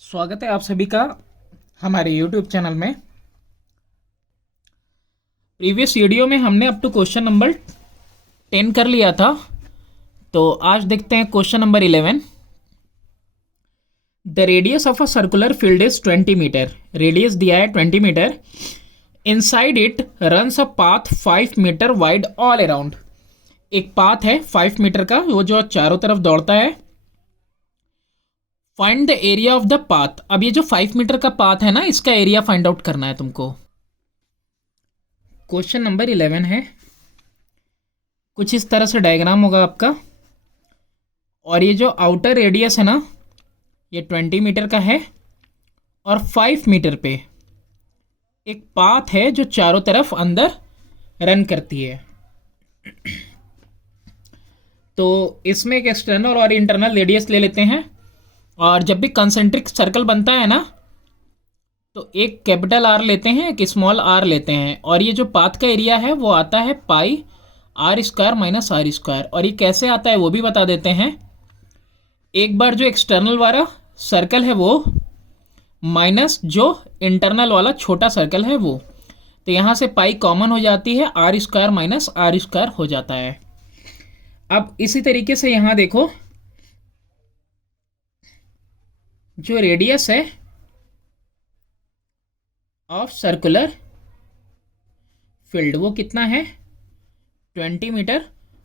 स्वागत है आप सभी का हमारे YouTube चैनल में। प्रीवियस वीडियो में हमने अप टू क्वेश्चन नंबर 10 कर लिया था, तो आज देखते हैं question number 11। The radius of a circular field is 20 metre. Radius दिया है 20 metre. Inside it runs a path 5 metre wide all around. एक पाथ है 5 मीटर का, वो जो चारों तरफ दौड़ता है। Find the area of the path. अब ये जो 5 मीटर का पाथ है ना, इसका एरिया फाइंड आउट करना है तुमको। क्वेश्चन नंबर 11 है, कुछ इस तरह से डायग्राम होगा आपका। और ये जो आउटर रेडियस है ना, ये 20 मीटर का है और 5 मीटर पे एक पाथ है जो चारों तरफ अंदर रन करती है। तो इसमें एक एक्सटर्नल और इंटरनल रेडियस ले लेते हैं। और जब भी कंसेंट्रिक सर्कल बनता है ना, तो एक कैपिटल आर लेते हैं, एक स्मॉल आर लेते हैं। और ये जो पाथ का एरिया है वो आता है pi r square minus r square. और ये कैसे आता है वो भी बता देते हैं। एक बार जो एक्सटर्नल वाला सर्कल है वो माइनस जो इंटरनल वाला छोटा सर्कल है वो, तो यहाँ से पाई कॉमन हो जाती है, r square minus r square हो जाता है। अब इसी तरीके से यहाँ देखो, जो रेडियस है ऑफ सर्कुलर फील्ड वो कितना है, 20 मीटर।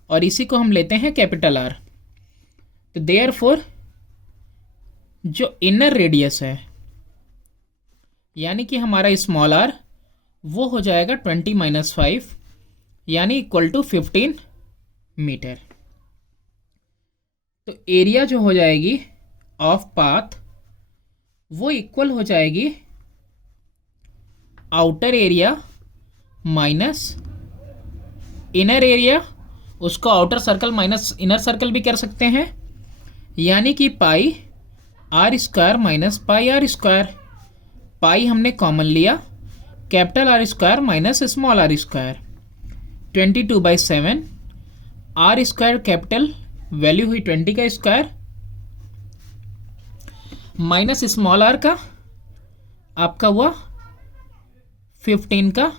और इसी को हम लेते हैं कैपिटल आर। तो देयरफॉर जो इनर रेडियस है यानी कि हमारा स्मॉल आर, वो हो जाएगा 20 माइनस 5 यानी इक्वल टू 15 मीटर। तो एरिया जो हो जाएगी ऑफ पाथ वो इक्वल हो जाएगी outer area minus inner area. उसको outer circle minus inner circle भी कर सकते हैं, यानी कि pi r square minus pi r square. Pi हमने कॉमन लिया, capital r square minus small r square. 22/7 r square capital value हुई 20 का स्क्वायर माइनस स्मॉल आर का आपका हुआ 15 का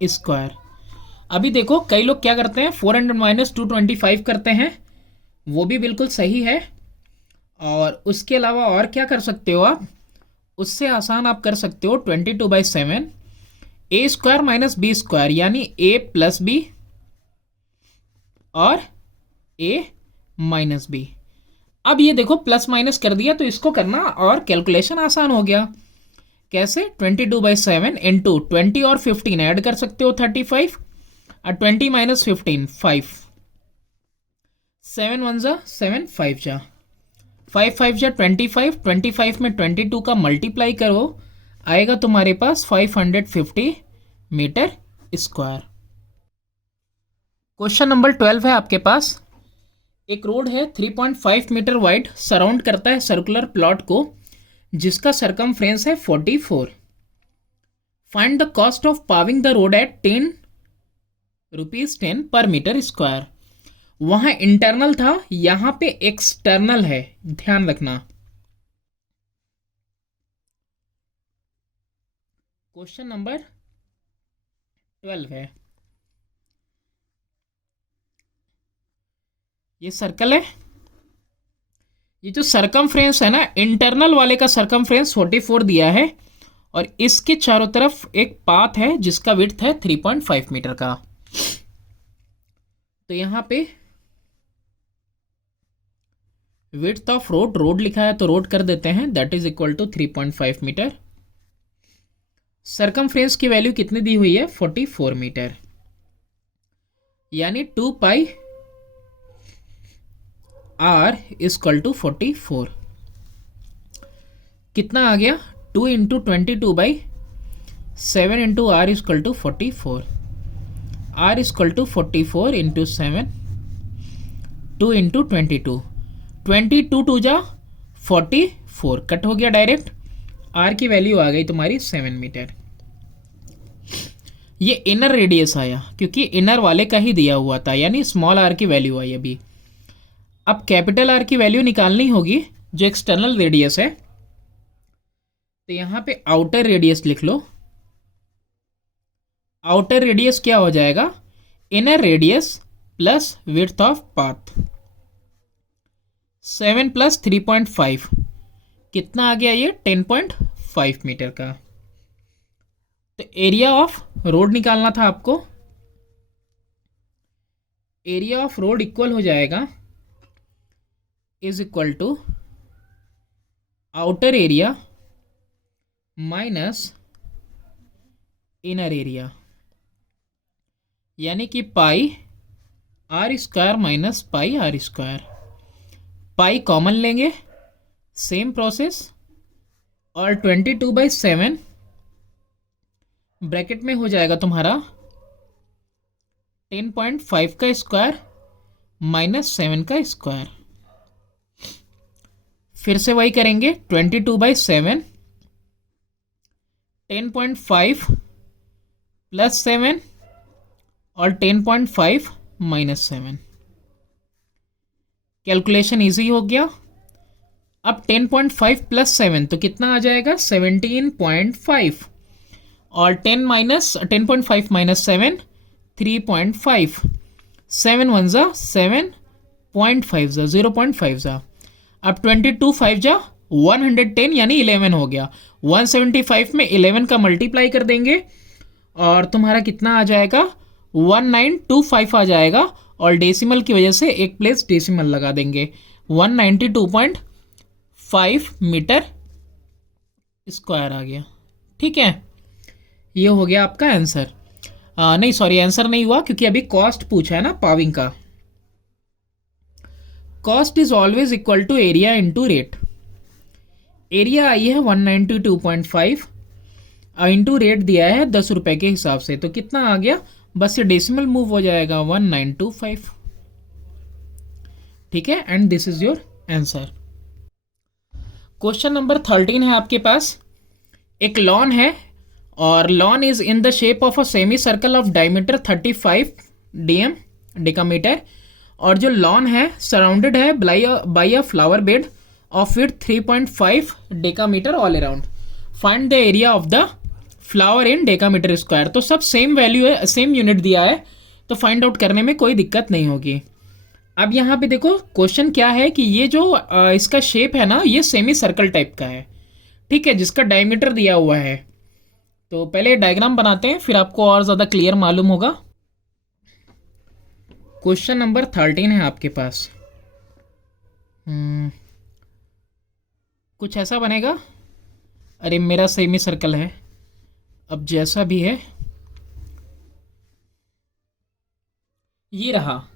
स्क्वायर। अभी देखो कई लोग क्या करते हैं, 400 माइनस 225 करते हैं, वो भी बिल्कुल सही है। और उसके अलावा और क्या कर सकते हो आप, उससे आसान आप कर सकते हो 22/7 ए स्क्वायर माइनस बी स्क्वायर, यानी ए प्लस बी और ए माइनस बी। अब ये देखो प्लस माइनस कर दिया, तो इसको करना और कैलकुलेशन आसान हो गया। कैसे, 22/7 इंटू 20 और 15 ऐड कर सकते हो 35, और 20 माइनस 15 5, 7 1 जा 7 5 जा 5 5 जा 25, 25 में 22 का मल्टीप्लाई करो, आएगा तुम्हारे पास 550 मीटर स्क्वायर। क्वेश्चन नंबर 12 है आपके पास। एक रोड है 3.5 मीटर वाइड, सराउंड करता है सर्कुलर प्लॉट को, जिसका सरकमफ्रेंस है 44। Find the cost of paving the road at 10 rupees 10 per metre square. वहां इंटरनल था, यहां पे एक्सटर्नल है, ध्यान रखना। क्वेश्चन नंबर 12 है, ये सर्कल है। ये जो सरकमफ्रेंस है ना, इंटरनल वाले का सरकमफ्रेंस 44 दिया है, और इसके चारों तरफ एक पाथ है जिसका विड्थ है 3.5 मीटर का। तो यहां पे विड्थ ऑफ रोड लिखा है, तो रोड कर देते हैं, that is equal to 3.5 metre. Circumference की वैल्यू कितनी दी हुई है, 44 मीटर, यानी 2 पाई आर इक्वल टू 44। कितना आ गया, 2 into 22/7 into r equal to 44। R equal to 44 into 7, 2 into 22, 22 2 जा 44, कट हो गया डायरेक्ट। आर की वैल्यू आ गई तुम्हारी 7 मीटर। ये इनर रेडियस आया, क्योंकि इनर वाले का ही दिया हुआ था, यानी स्मॉल आर की वैल्यू आई अभी। अब कैपिटल आर की वैल्यू निकालनी होगी, जो एक्सटर्नल रेडियस है। तो यहाँ पे आउटर रेडियस लिख लो। आउटर रेडियस क्या हो जाएगा, inner radius plus width of path. 7 + 3.5 कितना आ गया, ये 10.5 मीटर का। तो एरिया ऑफ रोड निकालना था आपको। एरिया ऑफ रोड इक्वल हो जाएगा, is equal to outer area minus inner area, यानी कि pi r square minus pi r square. Pi common लेंगे, सेम प्रोसेस, और 22/7 ब्रैकेट में हो जाएगा तुम्हारा 10.5 का स्क्वायर माइनस 7 का स्क्वायर। फिर से वही करेंगे, 22/7 10.5 + 7 और 10.5 - 7। कैलकुलेशन इजी हो गया। अब 10.5 + 7 तो कितना आ जाएगा, 17.5, और 10.5 - 7 3.5, 7 1 ज़ा 7.5 ज़ा 0.5 ज़ा। अब 22 5 ज़ा 110 यानी 11 हो गया। 175 में 11 का मल्टीप्लाई कर देंगे और तुम्हारा कितना आ जाएगा, 1925 आ जाएगा। और डेसिमल की वजह से एक प्लेस डेसिमल लगा देंगे, 192.5 मीटर स्क्वायर आ गया। ठीक है, ये हो गया आपका आंसर। नहीं सॉरी, आंसर नहीं हुआ क्योंकि अभी कॉस्ट पूछा है ना पाविंग का। Cost is always equal to area into rate. Area आई है 192.5 इंटू रेट दिया है 10 रुपए के हिसाब से, तो कितना आ गया, बस ये डेसिमल मूव हो जाएगा 1925। ठीक है, and this is your answer. Question number 13 है आपके पास। एक लॉन है और lawn is in the shape of a semi circle of diameter 35 dm decametre, और जो लॉन है सराउंडेड है by a flower bed of width 3.5 decametre all around. Find the area of the flower in decametre square. तो सब same value है, same unit दिया है, तो फाइंड आउट करने में कोई दिक्कत नहीं होगी। अब यहाँ पे देखो क्वेश्चन क्या है कि ये जो इसका शेप है ना, ये सेमी सर्कल टाइप का है, ठीक है, जिसका डायमीटर दिया हुआ है। तो पहले डायग्राम बनाते हैं, फिर आपको और ज़्यादा क्लियर मालूम होगा। क्वेश्चन नंबर 13 है आपके पास। कुछ ऐसा बनेगा। अरे मेरा सेमी सर्कल है, अब जैसा भी है ये रहा।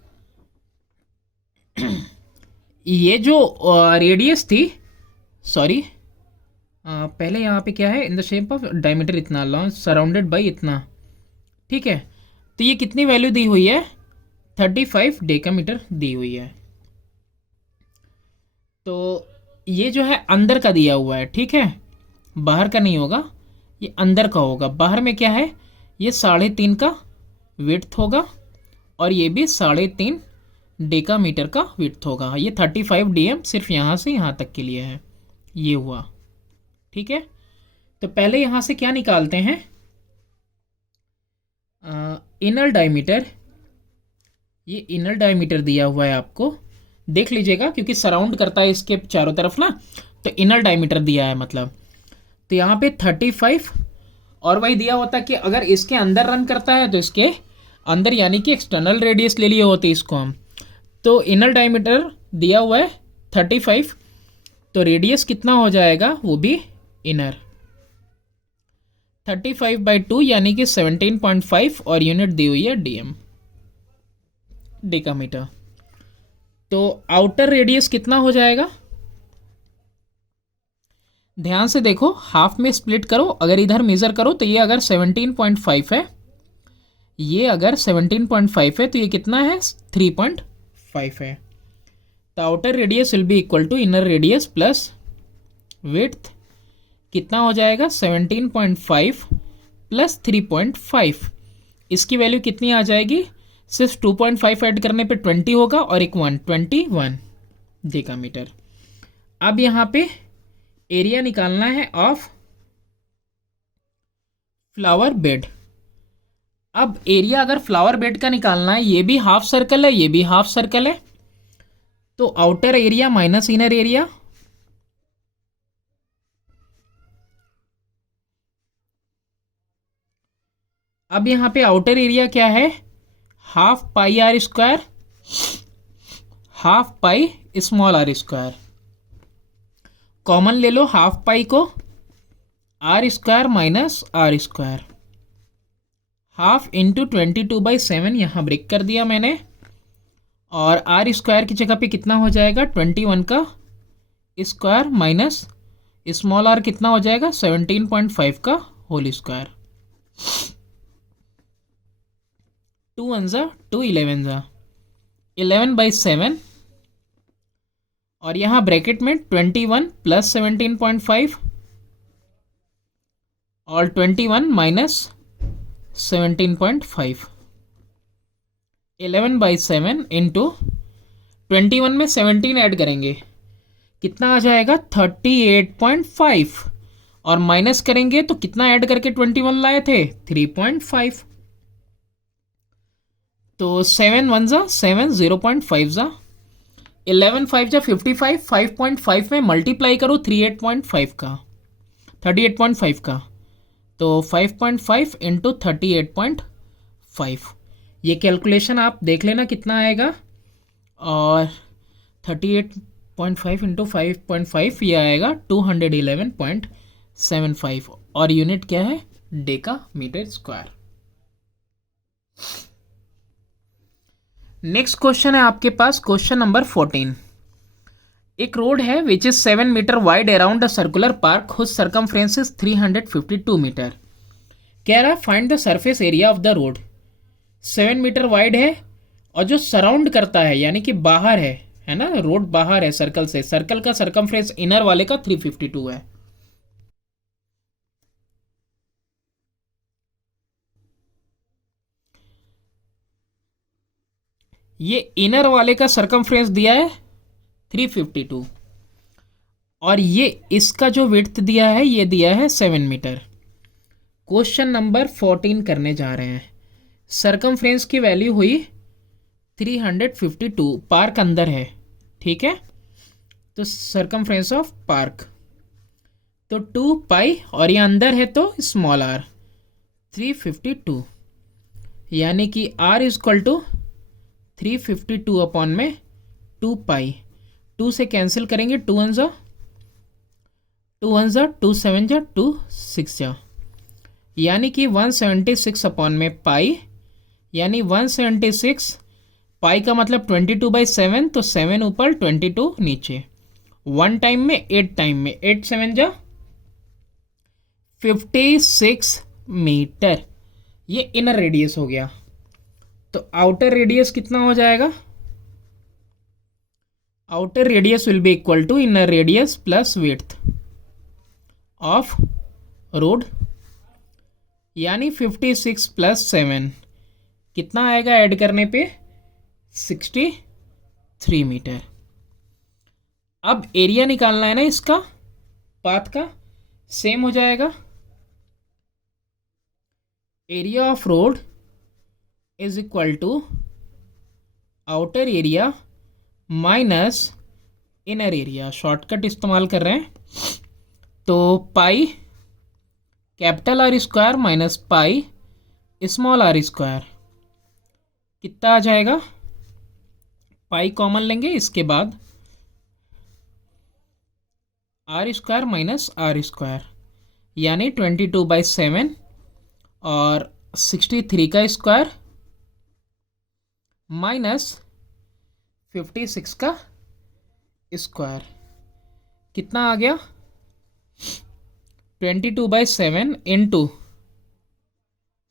ये जो रेडियस थी, सॉरी पहले यहाँ पे क्या है, in the shape of diameter इतना, लॉन्ग सराउंडेड बाई इतना। ठीक है, तो ये कितनी वैल्यू दी हुई है, 35 डेकामीटर दी हुई है। तो ये जो है अंदर का दिया हुआ है, ठीक है, बाहर का नहीं होगा, ये अंदर का होगा। बाहर में क्या है, ये 3.5 का विड्थ होगा और ये भी 3.5 डेकामीटर का विड्थ होगा। ये 35 dm सिर्फ यहाँ से यहाँ तक के लिए है, ये हुआ। ठीक है, तो पहले यहाँ से क्या निकालते हैं, इनर डायमीटर। ये इनर डायमीटर दिया हुआ है आपको, देख लीजिएगा क्योंकि सराउंड करता है इसके चारों तरफ ना, तो इनर डायमीटर दिया है मतलब। तो यहाँ पे 35, और वही दिया होता कि अगर इसके अंदर रन करता है तो इसके अंदर यानी कि एक्सटर्नल रेडियस ले लिए होते इसको हम। तो इनर डायमीटर दिया हुआ है 35, तो रेडियस कितना हो जाएगा, वो भी इनर 35/2 यानी कि 17.5, और यूनिट दी हुई है dm डेकामीटर। तो आउटर रेडियस कितना हो जाएगा, ध्यान से देखो, हाफ में स्प्लिट करो। अगर इधर मेजर करो तो ये अगर 17.5 है, ये अगर 17.5 है, तो ये कितना है, 3.5 है। तो outer radius will be equal to inner radius plus width, कितना हो जाएगा, 17.5 प्लस 3.5। इसकी वैल्यू कितनी आ जाएगी, सिर्फ 2.5 ऐड करने पे 20 होगा और एक 121 डेकामीटर। अब यहाँ पे एरिया निकालना है ऑफ फ्लावर बेड। अब एरिया अगर फ्लावर बेड का निकालना है, ये भी हाफ सर्कल है, ये भी हाफ सर्कल है, तो outer area minus inner area, अब यहां पे आउटर एरिया क्या है, half pi r square, half pi small r square, common ले लो हाफ पाई को, r square minus r square, half into 22/7 यहाँ ब्रेक कर दिया मैंने, और आर स्क्वायर की जगह पे कितना हो जाएगा 21 का स्क्वायर माइनस स्मॉल आर कितना हो जाएगा 17.5 का होल स्क्वायर, 2 1 जा 2 11 जा 11/7, और यहाँ ब्रैकेट में 21 प्लस 17.5 और 21 माइनस 17.5, 11/7 इंटू 21 में 17 ऐड करेंगे कितना आ जाएगा 38.5, और माइनस करेंगे तो कितना ऐड करके 21 लाए थे 3.5, तो 7 1 जा 7 0.5 जा 11 5 जा 55, 5.5 में मल्टीप्लाई करो 38.5 का 38.5 का, तो 5.5 इंटू 38.5, ये कैलकुलेशन आप देख लेना कितना आएगा, और 38.5 इंटू 5.5 ये आएगा 211.75, और यूनिट क्या है deca metre square. Next question है आपके पास क्वेश्चन नंबर 14। एक रोड है which is 7 metre wide around the circular park whose circumference is 352 metre. कह रहा है find the surface area of the road. 7 metre wide है और जो सराउंड करता है यानी कि बाहर है ना, रोड बाहर है सर्कल से, सर्कल का सर्कमफ्रेंस इनर वाले का 352 है। ये इनर वाले का सर्कमफ्रेंस दिया है 352, और ये इसका जो विड्थ दिया है ये दिया है 7 मीटर। क्वेश्चन नंबर 14 करने जा रहे हैं। सर्कमफ्रेंस की वैल्यू हुई 352, पार्क अंदर है, ठीक है, तो सर्कमफ्रेंस ऑफ पार्क तो 2 पाई, और ये अंदर है तो स्मॉल आर 352, यानी कि r is equal to 352 upon में 2 पाई, 2 से कैंसिल करेंगे 2 1 जा 2 1 जा 2 7 जा 2 6 जा, यानी कि 176 अपॉन में पाई, यानी 176 पाई का मतलब 22/7, तो 7 ऊपर 22 नीचे, 1 टाइम में 8 टाइम में 8 7 जा 56 मीटर। ये इनर रेडियस हो गया, तो आउटर रेडियस कितना हो जाएगा, outer radius will be equal to inner radius plus width of road, यानी 56 प्लस 7 कितना आएगा ऐड करने पे 63 मीटर। अब एरिया निकालना है ना इसका, पाथ का, सेम हो जाएगा, area of road is equal to outer area minus inner area, shortcut इस्तेमाल कर रहे हैं, तो pi capital r square minus pi small r square कितना आ जाएगा, पाई कॉमन लेंगे, इसके बाद r square minus r square, यानी 22/7 और 63 का स्क्वायर माइनस 56 का स्क्वायर कितना आ गया 22/7 इंटू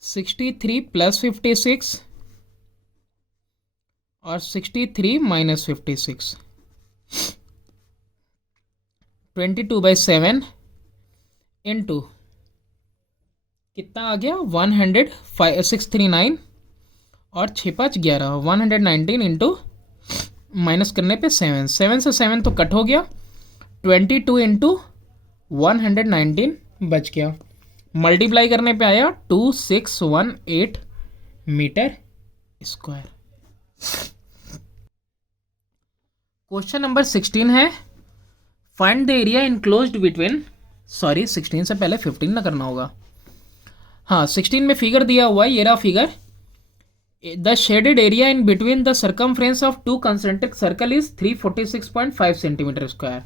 63 प्लस 56 और 63 माइनस 56, 22/7 इंटू कितना आ गया 10639 और 6 5 11 119 इंटू माइनस करने पे 7 से 7 तो कट हो गया, 22 इंटू 119 बच गया, मल्टीप्लाई करने पे आया 2618 मीटर स्क्वायर। क्वेश्चन नंबर 16 है, find the area enclosed between, sorry 16 से पहले 15 ना करना होगा। हाँ 16 में फिगर दिया हुआ है, ये रहा figure. The shaded area in between the circumference of two concentric circle is 346.5 centimetre square.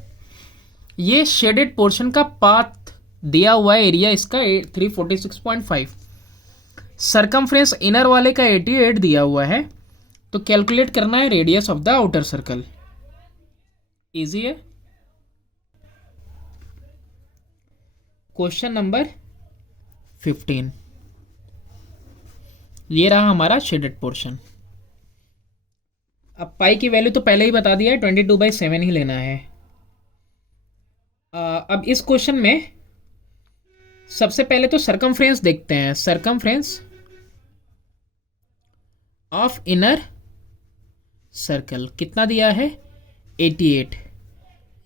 ये शेडेड पोर्शन का पाथ दिया हुआ है, एरिया इसका 346.5, सर्कमफ्रेंस इनर वाले का 88 दिया हुआ है। तो कैलकुलेट करना है radius of the outer circle. Easy है। क्वेश्चन नंबर 15, ये रहा हमारा शेडेड पोर्शन। अब पाई की वैल्यू तो पहले ही बता दिया है, 22/7 ही लेना है। अब इस क्वेश्चन में सबसे पहले तो सर्कमफ्रेंस देखते हैं। सर्कमफ्रेंस ऑफ इनर सर्कल कितना दिया है, 88,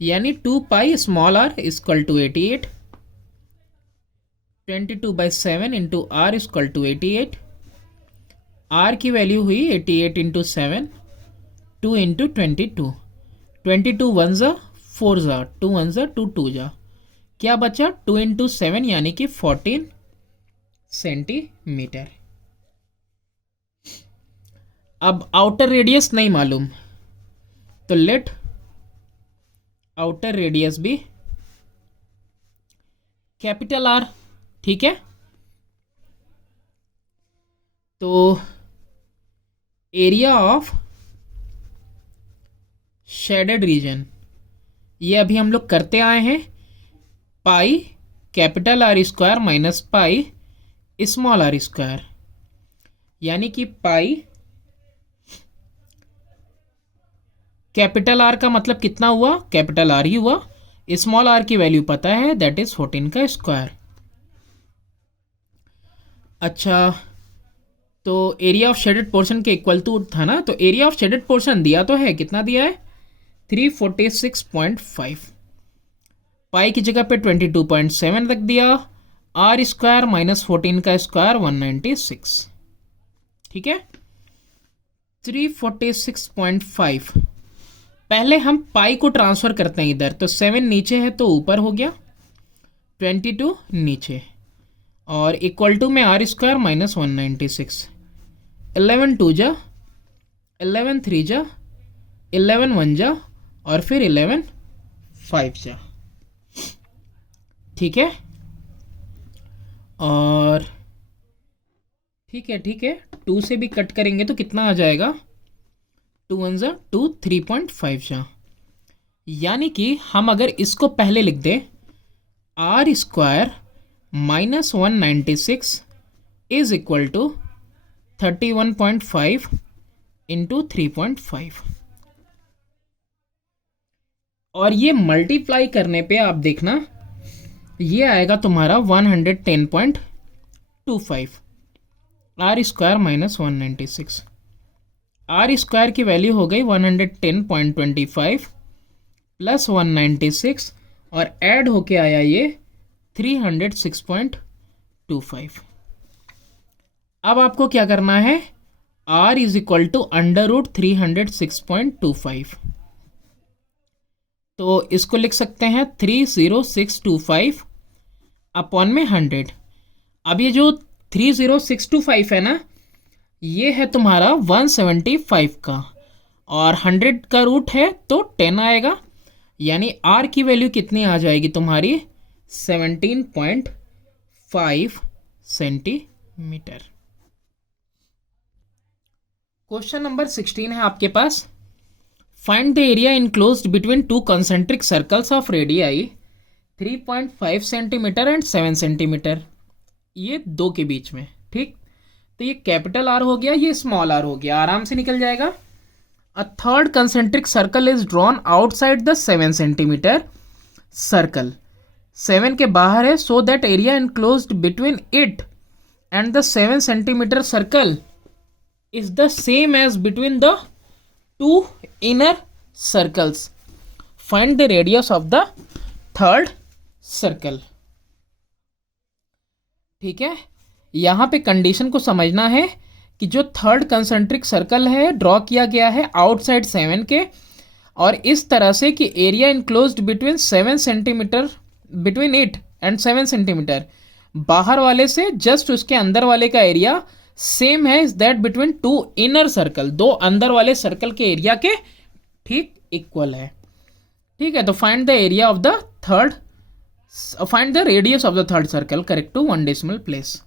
यानी 2 pi small r equal to 88, 22/7 into r equal to 88। R की वैल्यू हुई 88 इंटू 7, 2 इंटू 22, 22 1 ज़ा 4 ज़ा 2 1 ज़ा 2 2 ज़ा, क्या बचा 2 इंटू 7 यानी कि 14 सेंटीमीटर। अब आउटर रेडियस नहीं मालूम, तो लेट आउटर रेडियस भी कैपिटल आर, ठीक है। तो एरिया ऑफ शेडेड रीजन, ये अभी हम लोग करते आए हैं, pi capital r square minus pi small r square, यानी कि पाई कैपिटल आर का मतलब कितना हुआ, कैपिटल आर ही हुआ, स्मॉल आर की वैल्यू पता है, दैट इज 14 का स्क्वायर। अच्छा, तो एरिया ऑफ शेडेड पोर्शन के इक्वल टू था ना, तो एरिया ऑफ शेडेड पोर्शन दिया तो है, कितना दिया है 346.5, पाई की जगह पे 22.7 रख दिया, आर स्क्वायर माइनस 14 का स्क्वायर 196, ठीक है। 346.5, पहले हम पाई को ट्रांसफर करते हैं इधर, तो 7 नीचे है तो ऊपर हो गया, 22 नीचे, और इक्वल टू में आर स्क्वायर माइनस 196, 11 2 जा 11 3 जा 11 1 जा और फिर 11 5 जा, ठीक है। और ठीक है 2 से भी कट करेंगे तो कितना आ जाएगा, 2 1 जा 2 3.5 जा, यानी कि हम अगर इसको पहले लिख दें, r square minus 196 is equal to 31.5 into 3.5, और ये मल्टीप्लाई करने पे आप देखना ये आएगा तुम्हारा 110.25, r square minus 196, r square की वैल्यू हो गई 110.25 प्लस 196, और ऐड होके आया ये 306.25। अब आपको क्या करना है, r is equal to under root 306.25, तो इसको लिख सकते हैं 30625 अपॉन में 100। अब ये जो 30625 है ना, ये है तुम्हारा 175 का, और 100 का रूट है तो 10 आएगा, यानी r की वैल्यू कितनी आ जाएगी तुम्हारी 17.5 सेंटीमीटर। क्वेश्चन नंबर 16 है आपके पास, find the area enclosed between two concentric circles of radii 3.5 centimetre and 7 centimetre, ये दो के बीच में, ठीक। तो ये कैपिटल आर हो गया, ये स्मॉल आर हो गया, आराम से निकल जाएगा। A third concentric circle is drawn outside the 7 centimetre circle, 7 के बाहर है, so that area enclosed between it and the 7 centimetre circle is the same as between the two inner circles, find the radius of the third circle. ठीक है, यहाँ पे condition को समझना है कि जो थर्ड कंसेंट्रिक सर्कल है ड्रॉ किया गया है आउटसाइड 7 के, और इस तरह से कि area enclosed between 7 centimetre, between 8 and 7 centimetre, बाहर वाले से जस्ट उसके अंदर वाले का एरिया सेम है is that between two inner circle, दो अंदर वाले सर्कल के एरिया के ठीक इक्वल है। ठीक है, तो find the area of the third, find the radius of the third circle correct to 1 decimal place.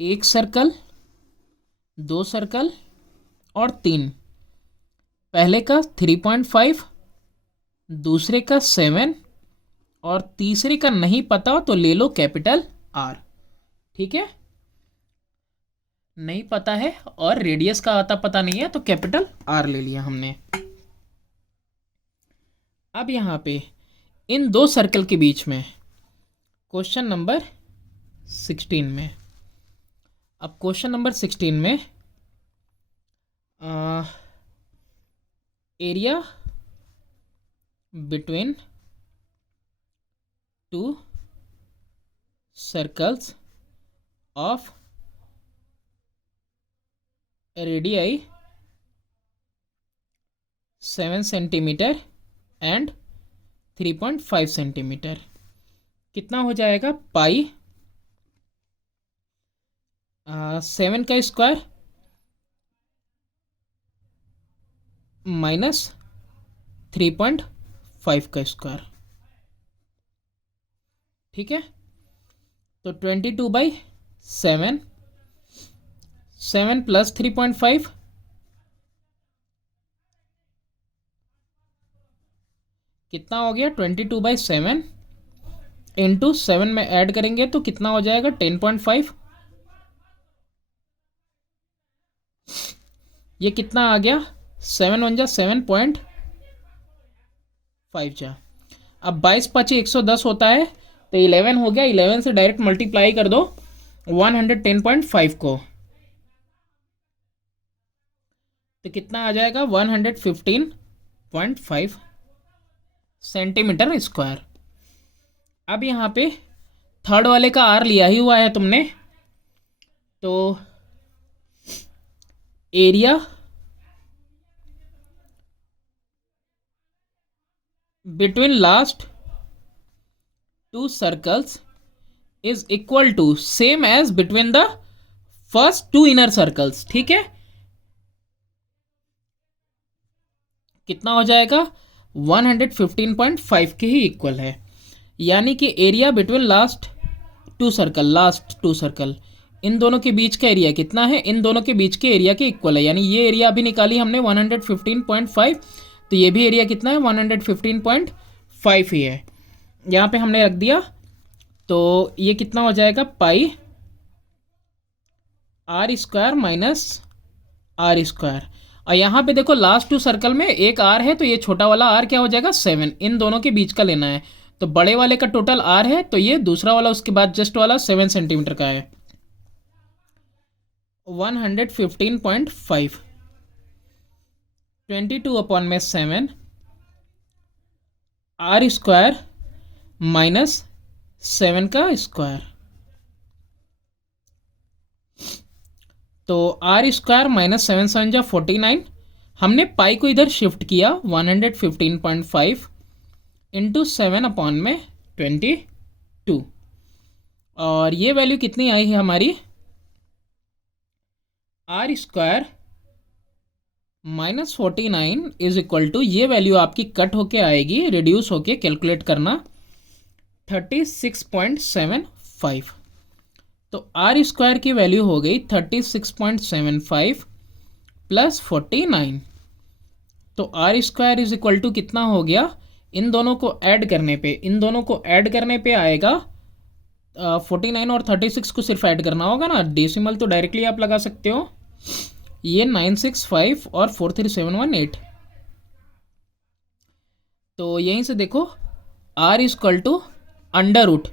एक सर्कल, दो सर्कल और 3, पहले का 3.5, दूसरे का 7 और तीसरे का नहीं पता तो ले लो कैपिटल आर। ठीक है, नहीं पता है और रेडियस का आता पता नहीं है तो कैपिटल आर ले लिया हमने। अब यहां पे इन दो सर्कल के बीच में क्वेश्चन नंबर 16 में, अब क्वेश्चन नंबर 16 में area between two circles of radii 7 centimetre and 3.5 centimetre, कितना हो जाएगा? पाई 7 का स्क्वायर माइनस 3.5 का स्क्वायर। ठीक है, तो 22/7, 7 प्लस 3.5 कितना हो गया? 22/7 इंटू 7 में ऐड करेंगे तो कितना हो जाएगा? 10.5। ये कितना आ गया? 7 1 जा 7.5 जा। अब 22 5 110 होता है तो 11 हो गया, 11 से डायरेक्ट मल्टीप्लाई कर दो 110.5 को, तो कितना आ जाएगा? 115.5 सेंटीमीटर स्क्वायर। अब यहाँ पे थर्ड वाले का आर लिया ही हुआ है तुमने, तो area between last two circles is equal to same as between the first two inner circles. ठीक है, कितना हो जाएगा? 115.5 के ही इक्वल है, यानी कि area between last two circle, इन दोनों के बीच का एरिया कितना है? इन दोनों के बीच के एरिया के इक्वल है, यानी ये एरिया अभी निकाली हमने 115.5, तो ये भी एरिया कितना है? 115.5 ही है, यहाँ पे हमने रख दिया। तो ये कितना हो जाएगा? Pi r square minus r square, और यहाँ पे देखो लास्ट टू सर्कल में एक आर है तो ये छोटा वाला आर क्या हो जाएगा? 7, इन दोनों के बीच का लेना है, तो बड़े वाले का टोटल आर है तो ये दूसरा वाला उसके बाद जस्ट वाला 7 सेंटीमीटर का है। 115.5 22/7 आर स्क्वायर माइनस 7 का स्क्वायर, तो आर स्क्वायर माइनस 7 7 जा 49, हमने पाई को इधर शिफ्ट किया 115.5 इंटू 7/22, और ये वैल्यू कितनी आई है हमारी? R square minus 49 is equal to, ये वैल्यू आपकी कट होके आएगी, रिड्यूस होके, कैलकुलेट करना 36.75, तो आर स्क्वायर की वैल्यू हो गई 36.75 प्लस 49, तो r square is equal to कितना हो गया? इन दोनों को ऐड करने पे आएगा 49 और 36 को सिर्फ ऐड करना होगा ना, डेसिमल तो डायरेक्टली आप लगा सकते हो, ये 965 और 43718, तो यहीं से देखो r equal to under root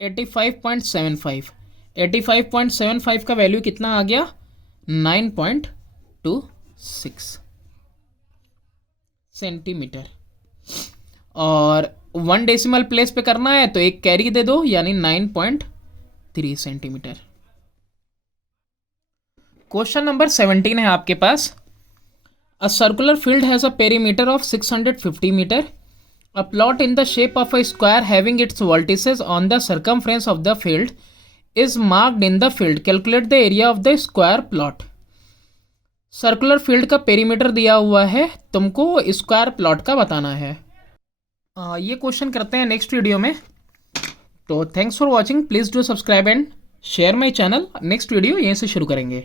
85.75 का वैल्यू कितना आ गया? 9.26 सेंटीमीटर, और 1 डेसिमल प्लेस पे करना है तो एक कैरी दे दो, यानी 9.3 सेंटीमीटर। क्वेश्चन नंबर 17 है आपके पास। A circular field has a perimeter of 650 metre. A plot in the shape of a square having its vertices on the circumference of the field is marked in the field. Calculate the area of the square plot. Circular field का perimeter दिया हुआ है, तुमको square plot का बताना है। ये question करते हैं नेक्स्ट वीडियो में। तो thanks for watching, please do subscribe and share my channel. Next video यहीं से शुरू करेंगे।